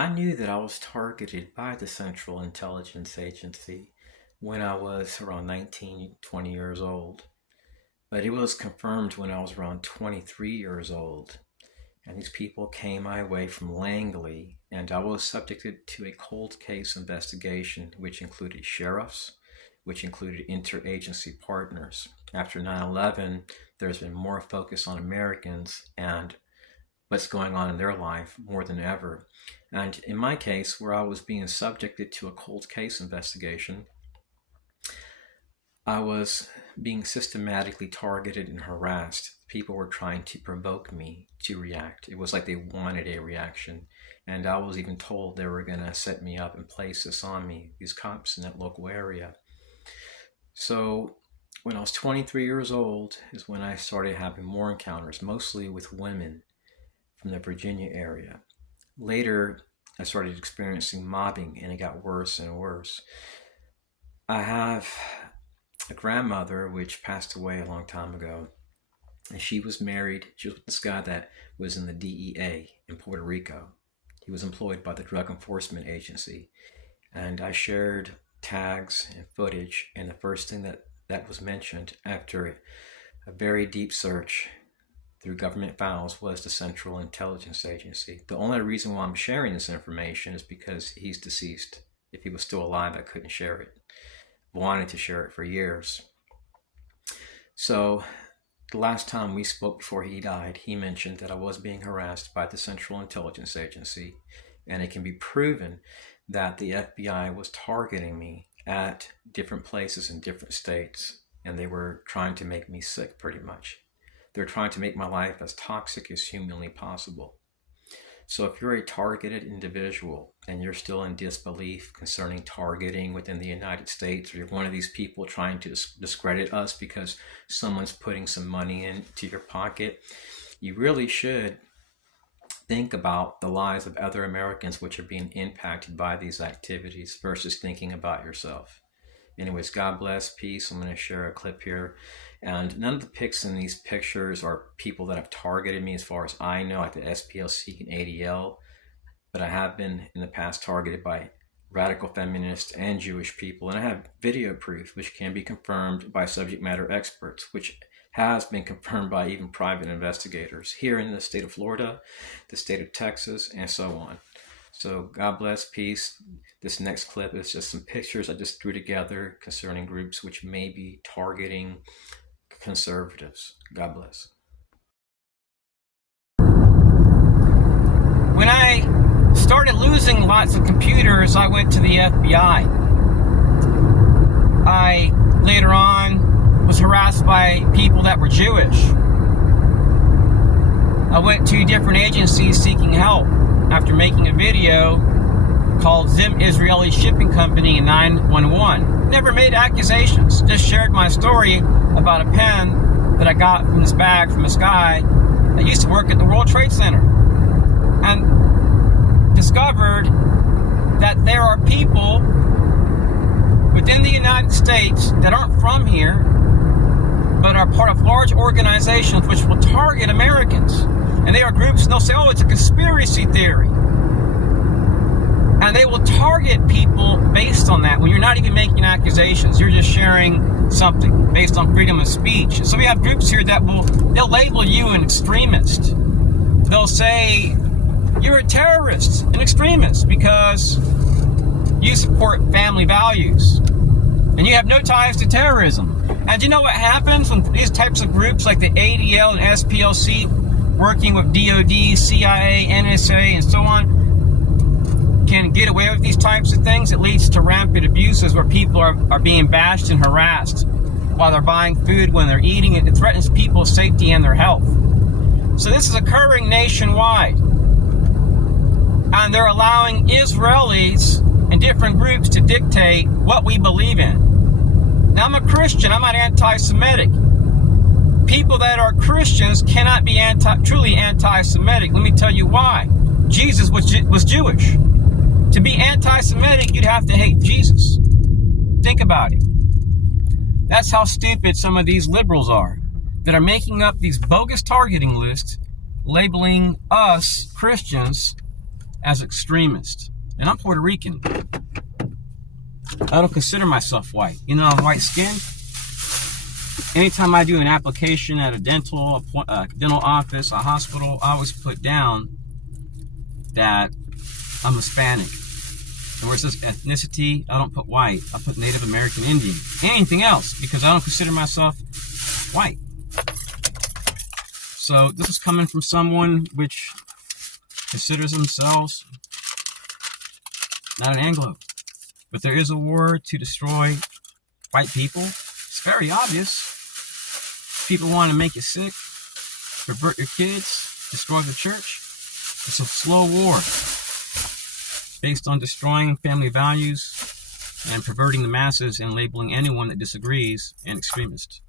I knew that I was targeted by the Central Intelligence Agency when I was around 19, 20 years old. But it was confirmed when I was around 23 years old. And these people came my way from Langley, and I was subjected to a cold case investigation, which included sheriffs, which included interagency partners. After 9/11, there's been more focus on Americans and what's going on in their life more than ever. And in my case, where I was being subjected to a cold case investigation, I was being systematically targeted and harassed. People were trying to provoke me to react. It was like they wanted a reaction. And I was even told they were going to set me up and place this on me, these cops in that local area. So when I was 23 years old is when I started having more encounters, mostly with women from the Virginia area. Later, I started experiencing mobbing, and it got worse and worse. I have a grandmother which passed away a long time ago, and she was married. She was with this guy that was in the DEA in Puerto Rico. He was employed by the Drug Enforcement Agency, and I shared tags and footage, and the first thing that was mentioned after a very deep search through government files was the Central Intelligence Agency. The only reason why I'm sharing this information is because he's deceased. If he was still alive, I couldn't share it. Wanted to share it for years. So the last time we spoke before he died, he mentioned that I was being harassed by the Central Intelligence Agency, and it can be proven that the FBI was targeting me at different places in different states, and they were trying to make me sick pretty much. They're trying to make my life as toxic as humanly possible. So if you're a targeted individual and you're still in disbelief concerning targeting within the United States, or you're one of these people trying to discredit us because someone's putting some money into your pocket, you really should think about the lives of other Americans which are being impacted by these activities versus thinking about yourself. Anyways, God bless, peace. I'm going to share a clip here. And none of the pics in these pictures are people that have targeted me as far as I know, like the SPLC and ADL. But I have been in the past targeted by radical feminists and Jewish people. And I have video proof, which can be confirmed by subject matter experts, which has been confirmed by even private investigators here in the state of Florida, the state of Texas, and so on. So God bless, peace. This next clip is just some pictures I just threw together concerning groups which may be targeting conservatives. God bless. When I started losing lots of computers, I went to the FBI. I later on was harassed by people that were Jewish. I went to different agencies seeking help after making a video called Zim Israeli Shipping Company in 911. Never made accusations, just shared my story about a pen that I got from this bag from this guy that used to work at the World Trade Center, and discovered that there are people within the United States that aren't from here but are part of large organizations which will target Americans. And they are groups, and they'll say, oh, it's a conspiracy theory. And they will target people based on that when you're not even making accusations. You're just sharing something based on freedom of speech. So we have groups here that they'll label you an extremist. They'll say, you're a terrorist, an extremist, because you support family values. And you have no ties to terrorism. And you know what happens when these types of groups like the ADL and SPLC working with DOD, CIA, NSA, and so on can get away with these types of things? It leads to rampant abuses where people are being bashed and harassed while they're buying food, when they're eating it. It threatens people's safety and their health. So this is occurring nationwide. And they're allowing Israelis and different groups to dictate what we believe in. Now, I'm a Christian. I'm not anti-Semitic. People that are Christians cannot be truly anti-Semitic. Let me tell you why. Jesus was Jewish. To be anti-Semitic, you'd have to hate Jesus. Think about it. That's how stupid some of these liberals are, that are making up these bogus targeting lists, labeling us, Christians, as extremist. And I'm Puerto Rican. I don't consider myself white. You know, I'm white skinned. Anytime I do an application at a dental office, a hospital, I always put down that I'm Hispanic. And where it says ethnicity, I don't put white. I put Native American Indian. Anything else, because I don't consider myself white. So this is coming from someone which considers themselves not an Anglo. But there is a war to destroy white people. It's very obvious. People want to make you sick, pervert your kids, destroy the church. It's a slow war based on destroying family values and perverting the masses and labeling anyone that disagrees an extremist.